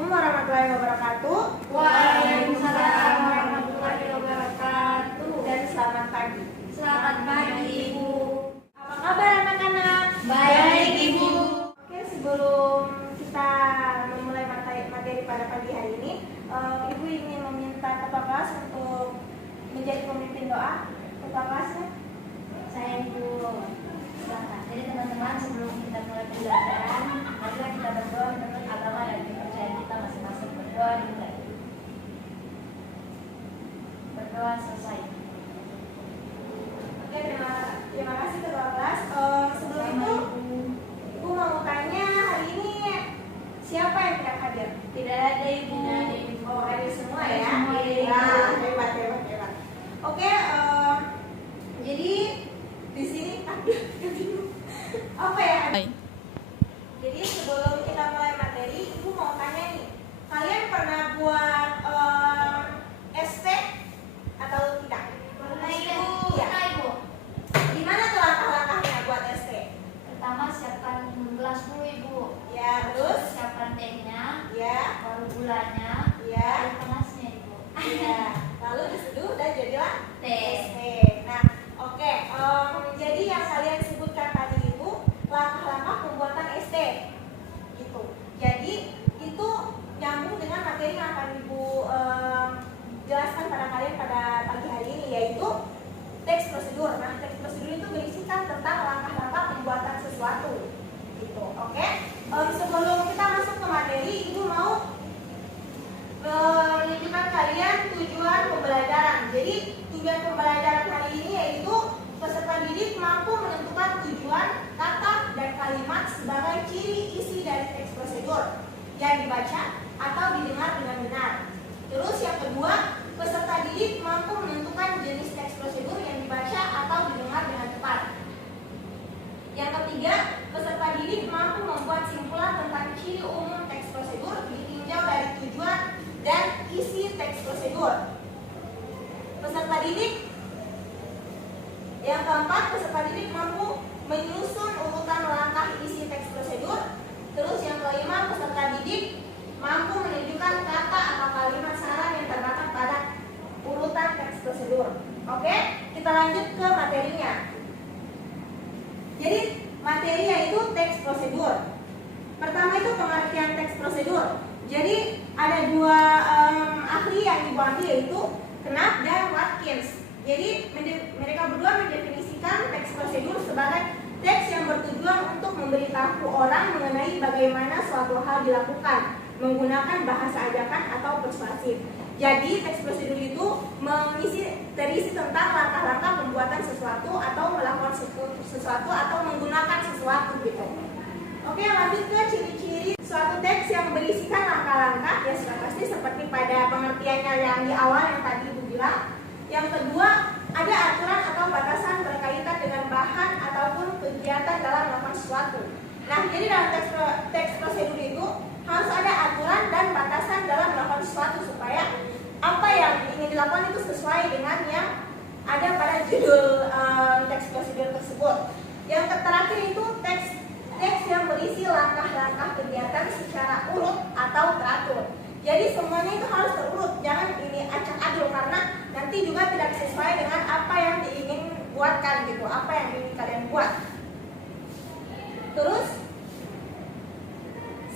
Assalamualaikum warahmatullahi wabarakatuh. Waalaikumsalam warahmatullahi wabarakatuh. Dan selamat pagi. Selamat pagi, Ibu. Apa kabar anak-anak? Baik, Ibu. Oke, sebelum kita memulai materi pada pagi hari ini, Ibu ingin meminta ketua kelas untuk menjadi pemimpin doa. Ketua kelasnya? Saya Ibu. Silakan. Jadi teman-teman, sebelum kita mulai pembelajaran, marilah kita berdoa menurut agama dan kepercayaan kita masing-masing. Berdoa dimulai. Berdoa selesai. Oke, terima kasih ketua kelas. Sebelum itu, Ibu mau tanya hari ini siapa yang tidak hadir? Tidak ada, Ibu. Oh, hadir semua ya? Semua, ya. Nah, hebat. Oke, jadi di sini apa ya? Jadi sebelum kita mulai materi, Ibu mau tanya nih, kalian pernah buat ST atau tidak? Pernah, Ibu. Iya. Pernah, Ibu. Gimana tuh langkah-langkahnya buat ST? Pertama, siapkan gelas dulu, Ibu. Ya, terus? Siapkan tehnya, Ya, baru gulanya, ya, air panasnya, Ibu. ya. Lalu diseduh dan jadilah Teh. ST. Nah, oke. Jadi yang kalian sebutkan tadi itu langkah-langkah pembuatan ST, gitu. Jadi itu nyambung dengan materi yang akan Ibu jelaskan pada kalian pada pagi hari ini, yaitu teks prosedur. Nah, teks prosedur itu berisikan tentang langkah-langkah pembuatan sesuatu, gitu. Oke. Sebelum kita masuk ke materi, Ibu mau menunjukkan kalian tujuan pembelajaran. Jadi tujuan pembelajaran hari ini yaitu peserta didik mampu menentukan tujuan, kata, dan kalimat sebagai ciri isi dari teks prosedur yang dibaca atau didengar dengan benar. Terus yang kedua, peserta didik mampu menentukan jenis teks prosedur yang dibaca atau didengar dengan tepat. Yang ketiga, peserta didik mampu membuat simpulan tentang ciri umum teks prosedur ditinjau dari tujuan dan isi teks prosedur. Peserta didik yang keempat, peserta didik mampu menyusun urutan langkah isi teks prosedur. Terus yang kelima, peserta didik mampu menunjukkan kata atau kalimat saran yang terdapat pada urutan teks prosedur. Oke, kita lanjut ke materinya. Jadi materi yaitu teks prosedur. Pertama itu pengertian teks prosedur. Jadi ada dua ahli yang Ibu ambil, yaitu Knapp dan Watkins. Jadi mereka berdua mendefinisikan teks prosedur sebagai teks yang bertujuan untuk memberitahu orang mengenai bagaimana suatu hal dilakukan menggunakan bahasa ajakan atau persuasif. Jadi teks prosedur itu terisi tentang langkah-langkah pembuatan sesuatu atau melakukan sesuatu atau menggunakan sesuatu gitu. Oke, lanjut ke ciri-ciri suatu teks yang berisikan langkah-langkah. Ya sudah pasti seperti pada pengertiannya yang di awal yang tadi Ibu bilang. Yang kedua, ada aturan atau batasan berkaitan dengan bahan ataupun kegiatan dalam melakukan sesuatu. Nah, jadi dalam teks prosedur itu harus ada aturan dan batasan dalam melakukan sesuatu supaya apa yang ingin dilakukan itu sesuai dengan yang ada pada judul teks prosedur tersebut. Yang terakhir itu teks yang berisi langkah-langkah kegiatan secara urut atau teratur. Jadi semuanya itu harus terurut, jangan ini acak adul karena nanti juga tidak sesuai dengan apa yang diingin buatkan gitu, apa yang ingin kalian buat. Terus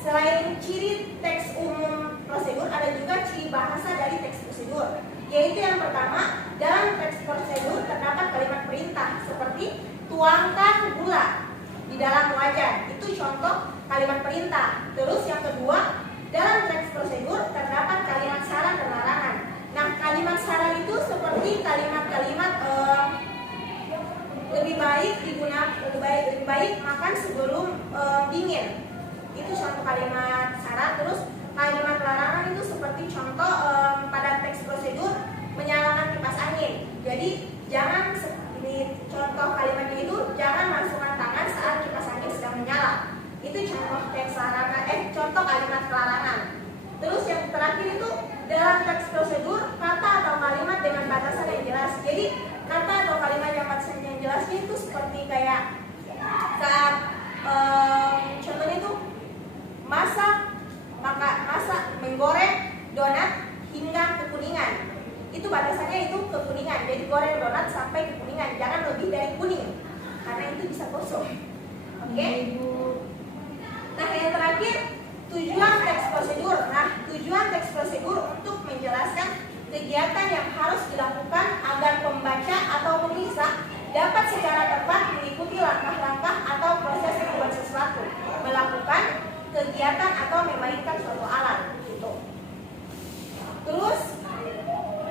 selain ciri teks umum prosedur, ada juga ciri bahasa dari teks prosedur. Yaitu yang pertama, dalam teks prosedur terdapat kalimat perintah seperti tuangkan gula di dalam wajan. Itu contoh kalimat perintah. Terus yang kedua, dalam teks prosedur terdapat kalimat saran dan larangan. Nah, kalimat saran itu seperti kalimat-kalimat lebih baik makan sebelum dingin. Itu contoh kalimat saran. Terus kalimat larangan itu seperti contoh pada teks prosedur menyalakan kipas angin. Jadi jangan ini contoh kalimatnya itu jangan masukkan tangan saat kipas angin sedang menyala. Itu contoh teks larangan, contoh kalimat larangan. Terus yang terakhir itu dalam teks prosedur kata atau kalimat dengan batasan yang jelas. Jadi kata atau kalimat yang batasan yang jelasnya itu seperti kayak saat contohnya itu masak goreng donat sampai kekuningan, jangan lebih dari kuning karena itu bisa gosong. Oke? Nah, yang terakhir tujuan teks prosedur. Nah, tujuan teks prosedur untuk menjelaskan kegiatan yang harus dilakukan agar pembaca atau pemirsa dapat secara tepat mengikuti langkah-langkah atau proses membuat sesuatu, melakukan kegiatan atau memainkan suatu alat gitu. Terus,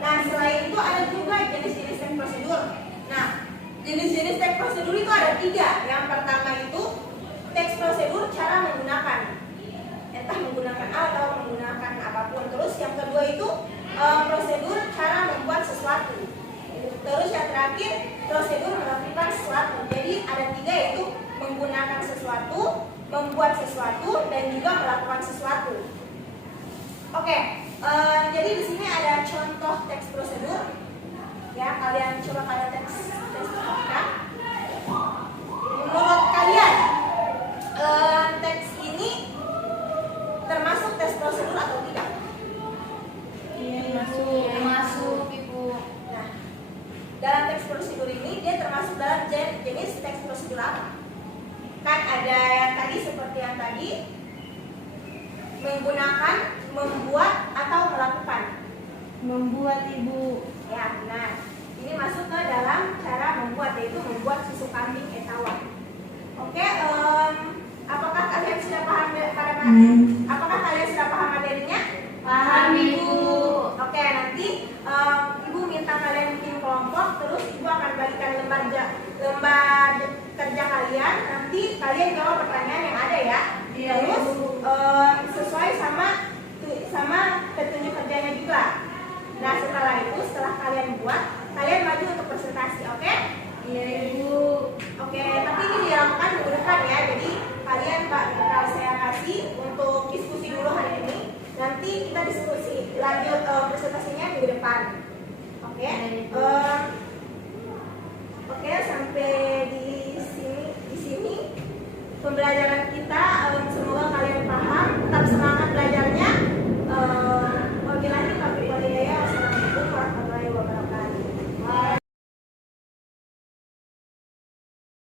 nah selain itu ada juga jenis-jenis teks prosedur. Nah, jenis-jenis teks prosedur itu ada 3. Yang pertama itu teks prosedur cara menggunakan, entah menggunakan alat atau menggunakan apapun. Terus yang kedua itu prosedur cara membuat sesuatu. Terus yang terakhir prosedur melakukan sesuatu. Jadi ada 3 yaitu menggunakan sesuatu, membuat sesuatu, dan juga melakukan sesuatu. Oke, jadi di sini ada contoh teks prosedur. Ya, kalian teks contohkan. Menurut kalian teks ini termasuk teks prosedur atau tidak? Masuk Ibu. Nah, dalam teks prosedur ini dia termasuk dalam jenis teks prosedur apa? Kan ada yang tadi seperti yang tadi menggunakan, membuat, atau melakukan. Membuat Ibu. Ya, benar. Ini masuk ke dalam cara membuat, yaitu membuat susu kambing etawa. Oke, apakah kalian sudah paham apakah kalian sudah paham materinya? Paham Ibu. Oke, nanti Ibu minta kalian bikin kelompok, terus Ibu akan bagikan lembar kerja kalian. Nanti kalian jawab pertanyaan yang ada ya. Iya, Terus Ibu. sesuai sama petunjuk kerjanya juga. Nah, setelah kalian buat, kalian maju untuk presentasi, oke? Iya Ibu. Oke, tapi ini dilakukan minggu depan ya. Jadi kalian bakal saya kasih untuk diskusi dulu hari ini. Nanti kita diskusi lanjut presentasinya minggu depan. Oke? Oke, sampai di sini pembelajaran kita. Semoga kalian paham. Tetap semangat belajarnya.